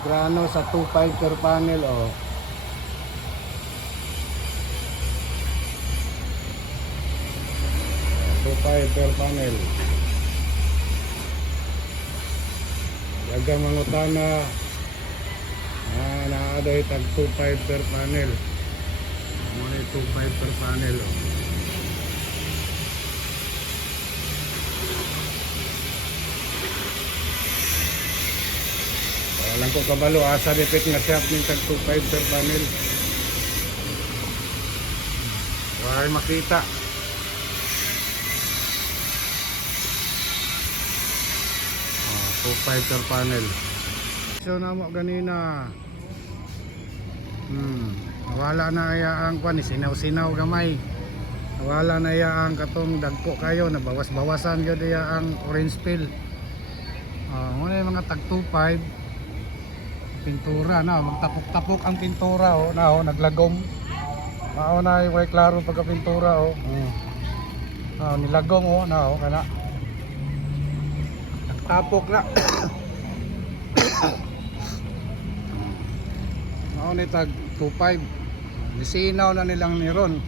grano sa 2.5 per panel, oh. $2.5 per panel. Dagang mangutana naaday tag 2.5 per panel. Muna 2.5 per panel, oh. Walang ko kabalo asa dipit nga shop ning tag 2.5 per panel. Wala makita. Oh, 2.5 per panel. So namo ganina. Wala na iya ang kwan, sinaw-sinaw gamay. Wala na iya ang katong dagko kayo, nabawas-bawasan gyud iya ang orange peel. Muna yung mga tag 2.5 pintura na, magtapok-tapok ang pintura, oh, na oh, naglagom. Mao na yung klaro pagka pintura, oh. Nilagom, oh, na oh, kana. Nagtapok na. Mao ni tag 2.5. Nisinaw na nilang niron.